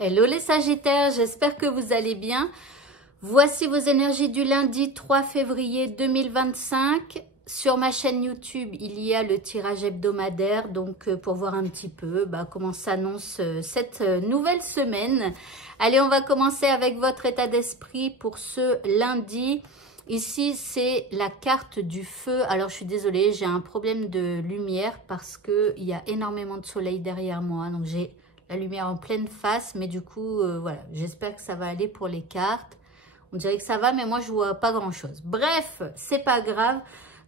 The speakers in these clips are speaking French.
Hello les Sagittaires, j'espère que vous allez bien. Voici vos énergies du lundi 3 février 2025. Sur ma chaîne YouTube, il y a le tirage hebdomadaire, donc pour voir un petit peu comment s'annonce cette nouvelle semaine. Allez, on va commencer avec votre état d'esprit pour ce lundi. Ici, c'est la carte du feu. Alors, je suis désolée, j'ai un problème de lumière parce qu'il y a énormément de soleil derrière moi. Donc, j'ai la lumière en pleine face, mais du coup, voilà, j'espère que ça va aller pour les cartes. On dirait que ça va, mais moi, je vois pas grand-chose. Bref, c'est pas grave.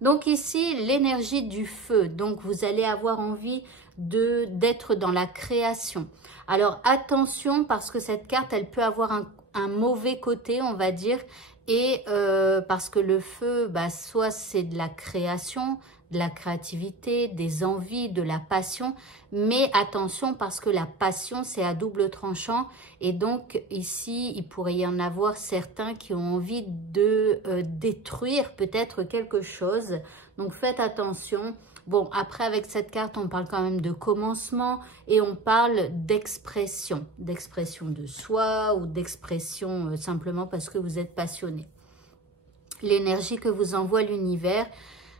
Donc ici, l'énergie du feu. Donc, vous allez avoir envie d'être dans la création. Alors, attention, parce que cette carte, elle peut avoir un mauvais côté, on va dire. Et parce que le feu, soit c'est de la création, de la créativité, des envies, de la passion. Mais attention, parce que la passion, c'est à double tranchant. Et donc, ici, il pourrait y en avoir certains qui ont envie de détruire peut-être quelque chose. Donc, faites attention. Bon, après, avec cette carte, on parle quand même de commencement et on parle d'expression de soi ou d'expression simplement parce que vous êtes passionné. L'énergie que vous envoie l'univers,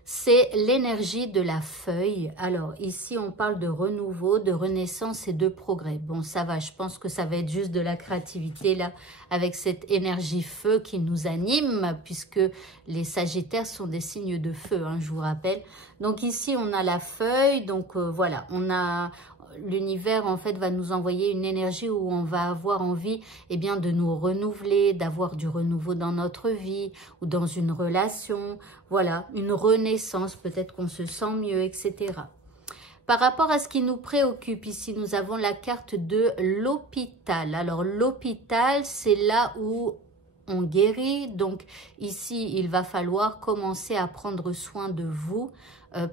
c'est l'énergie de la feuille. Alors, ici, on parle de renouveau, de renaissance et de progrès. Bon, ça va, je pense que ça va être juste de la créativité, là, avec cette énergie feu qui nous anime, puisque les Sagittaires sont des signes de feu, hein, je vous rappelle. Donc, ici, on a la feuille. Donc, voilà, on a... L'univers, en fait, va nous envoyer une énergie où on va avoir envie de nous renouveler, d'avoir du renouveau dans notre vie ou dans une relation. Voilà, une renaissance, peut-être qu'on se sent mieux, etc. Par rapport à ce qui nous préoccupe, ici, nous avons la carte de l'hôpital. Alors, l'hôpital, c'est là où on guérit. Donc, ici, il va falloir commencer à prendre soin de vous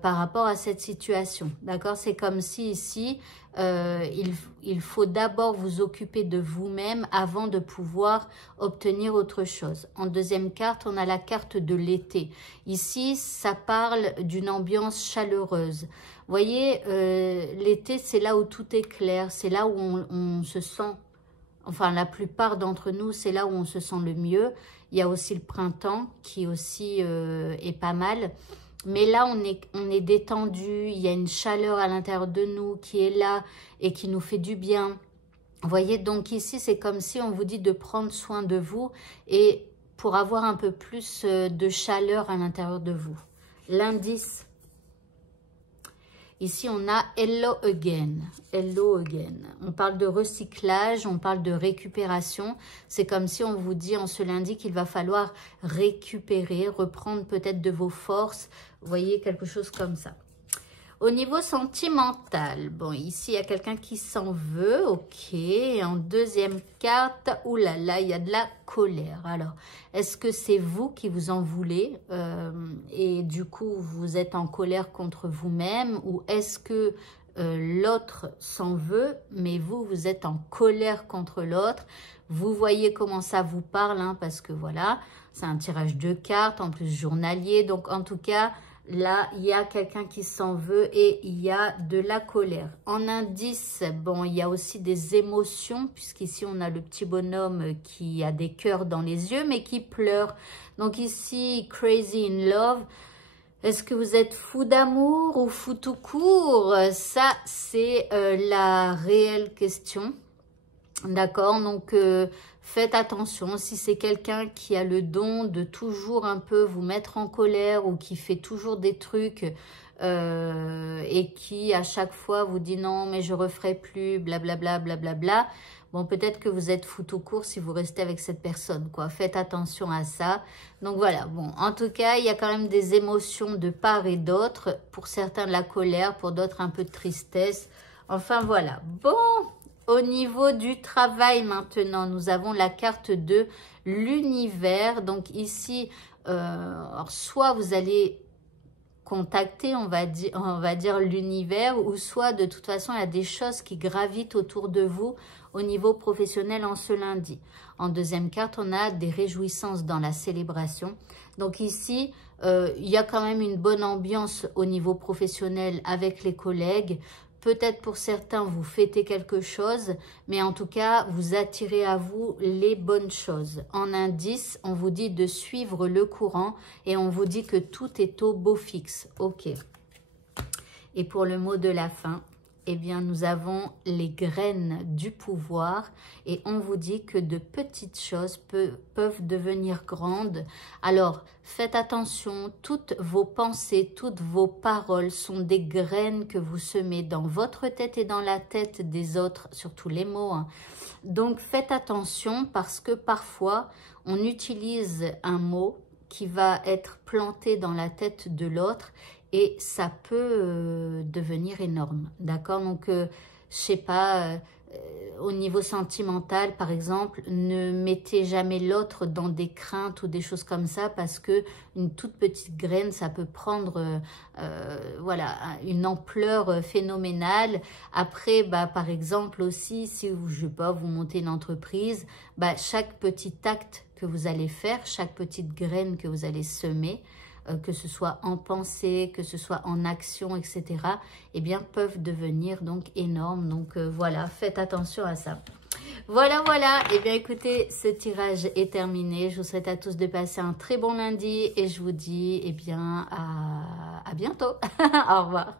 par rapport à cette situation. D'accord? C'est comme si ici, il faut d'abord vous occuper de vous-même avant de pouvoir obtenir autre chose. En deuxième carte, on a la carte de l'été. Ici, ça parle d'une ambiance chaleureuse. Vous voyez, l'été, c'est là où tout est clair. C'est là où on se sent... Enfin, la plupart d'entre nous, c'est là où on se sent le mieux. Il y a aussi le printemps qui aussi est pas mal. Mais là, on est détendu, il y a une chaleur à l'intérieur de nous qui est là et qui nous fait du bien. Vous voyez, donc ici, c'est comme si on vous dit de prendre soin de vous et pour avoir un peu plus de chaleur à l'intérieur de vous. L'indice. Ici, on a Hello Again. Hello Again. On parle de recyclage, on parle de récupération. C'est comme si on vous dit en ce lundi qu'il va falloir récupérer, reprendre peut-être de vos forces. Vous voyez, quelque chose comme ça. Au niveau sentimental, bon, ici, il y a quelqu'un qui s'en veut, ok. Et en deuxième carte, oulala, il y a de la colère. Alors, est-ce que c'est vous qui vous en voulez et du coup, vous êtes en colère contre vous-même ou est-ce que l'autre s'en veut, mais vous, vous êtes en colère contre l'autre? Vous voyez comment ça vous parle, hein, parce que voilà, c'est un tirage de cartes, en plus journalier. Donc, en tout cas... Là, il y a quelqu'un qui s'en veut et il y a de la colère. En indice, bon, il y a aussi des émotions, puisqu'ici, on a le petit bonhomme qui a des cœurs dans les yeux, mais qui pleure. Donc ici, Crazy in Love. Est-ce que vous êtes fou d'amour ou fou tout court? Ça, c'est la réelle question. D'accord, donc faites attention si c'est quelqu'un qui a le don de toujours un peu vous mettre en colère ou qui fait toujours des trucs et qui à chaque fois vous dit non mais je referai plus, blablabla, blablabla. Bon, peut-être que vous êtes fou tout court si vous restez avec cette personne, quoi. Faites attention à ça. Donc voilà, bon, en tout cas, il y a quand même des émotions de part et d'autre. Pour certains de la colère, pour d'autres un peu de tristesse. Enfin voilà, bon... Au niveau du travail maintenant, nous avons la carte de l'univers. Donc ici, soit vous allez contacter, on va dire l'univers, ou soit de toute façon, il y a des choses qui gravitent autour de vous au niveau professionnel en ce lundi. En deuxième carte, on a des réjouissances dans la célébration. Donc ici, il y a quand même une bonne ambiance au niveau professionnel avec les collègues. peut-être pour certains, vous fêtez quelque chose, mais en tout cas, vous attirez à vous les bonnes choses. En indice, on vous dit de suivre le courant et on vous dit que tout est au beau fixe. Ok. Et pour le mot de la fin, eh bien, nous avons les graines du pouvoir et on vous dit que de petites choses peuvent devenir grandes. Alors, faites attention, toutes vos pensées, toutes vos paroles sont des graines que vous semez dans votre tête et dans la tête des autres, surtout les mots, hein. Donc, faites attention parce que parfois, on utilise un mot qui va être planté dans la tête de l'autre et ça peut devenir énorme, d'accord? Donc, je sais pas, au niveau sentimental, par exemple, ne mettez jamais l'autre dans des craintes ou des choses comme ça parce que une toute petite graine, ça peut prendre voilà, une ampleur phénoménale. Après, bah, par exemple aussi, si vous, je sais pas, vous montez une entreprise, bah, chaque petit acte que vous allez faire, chaque petite graine que vous allez semer, que ce soit en pensée, que ce soit en action, etc., eh bien, peuvent devenir donc énormes. Donc, voilà, faites attention à ça. Voilà, voilà. Eh bien, écoutez, ce tirage est terminé. Je vous souhaite à tous de passer un très bon lundi et je vous dis, eh bien, à bientôt. Au revoir.